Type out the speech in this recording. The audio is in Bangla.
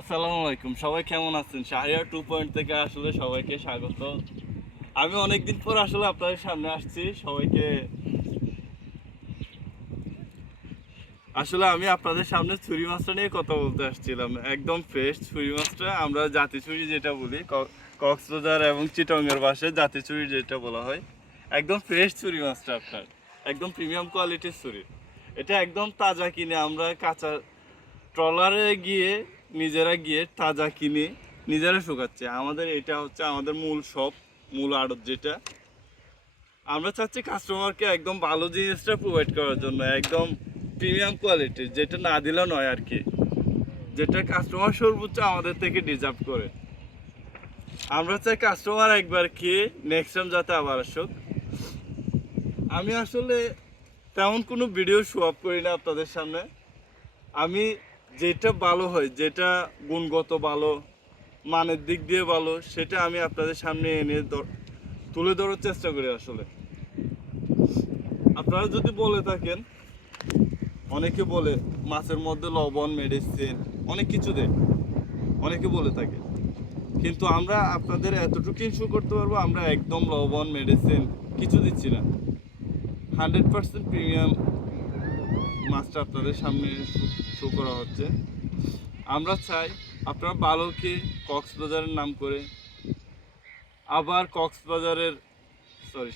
আসসালামু আলাইকুম, সবাই কেমন আছেন? শাহরিয়ার টু পয়েন্ট থেকে আসলে সবাইকে স্বাগত। আমি অনেকদিন পর আসলে আপনাদের সামনে আসছি, সবাইকে আসলে আমি আপনাদের সামনে ছুরি মাছটা নিয়ে কথা বলতে আসছিলাম। একদম ফ্রেশ ছুরি মাছটা, আমরা জাতি ছুরি যেটা বলি কক্সবাজার এবং চিটংয়ের বাসে জাতি ছুরি যেটা বলা হয়, একদম ফ্রেশ ছুরি মাছটা আপনার, একদম প্রিমিয়াম কোয়ালিটির ছুরি। এটা একদম তাজা কিনে আমরা কাঁচা ট্রলারে গিয়ে নিজেরা গিয়ে তাজা কিনে নিজেরা শুকাচ্ছে। আমাদের এটা হচ্ছে আমাদের মূল শপ, মূল আড়ত যেটা। আমরা চাচ্ছি কাস্টমারকে একদম ভালো জিনিসটা প্রোভাইড করার জন্য, একদম প্রিমিয়াম কোয়ালিটির যেটা না দিলে নয় আর কি। যেটা কাস্টমার সর্বোচ্চ আমাদের থেকে ডিজার্ভ করে। আমরা চাই কাস্টমার একবার খেয়ে নেক্সট টাইম যাতে আবার আসুক। আমি আসলে তেমন কোনো ভিডিও শো আপ করি না আপনাদের সামনে। আমি যেটা ভালো হয়, যেটা গুণগত ভালো, মানের দিক দিয়ে ভালো, সেটা আমি আপনাদের সামনে এনে তুলে ধরার চেষ্টা করি আসলে। আপনারা যদি বলে থাকেন, অনেকে বলে মাছের মধ্যে লবণ, মেডিসিন, অনেক কিছু দেয়। অনেকে বলে থাকে। কিন্তু আমরা আপনাদের এতটুকু ইস্যু করতে পারব, আমরা একদম লবণ, মেডিসিন কিছু দিচ্ছি না। হান্ড্রেড পার্সেন্ট প্রিমিয়াম মাছটা আপনাদের সামনে শো করা হচ্ছে। আমরা চাই আপনারা বালকে কক্সবাজারের নাম করে আবার কক্সবাজারের সরি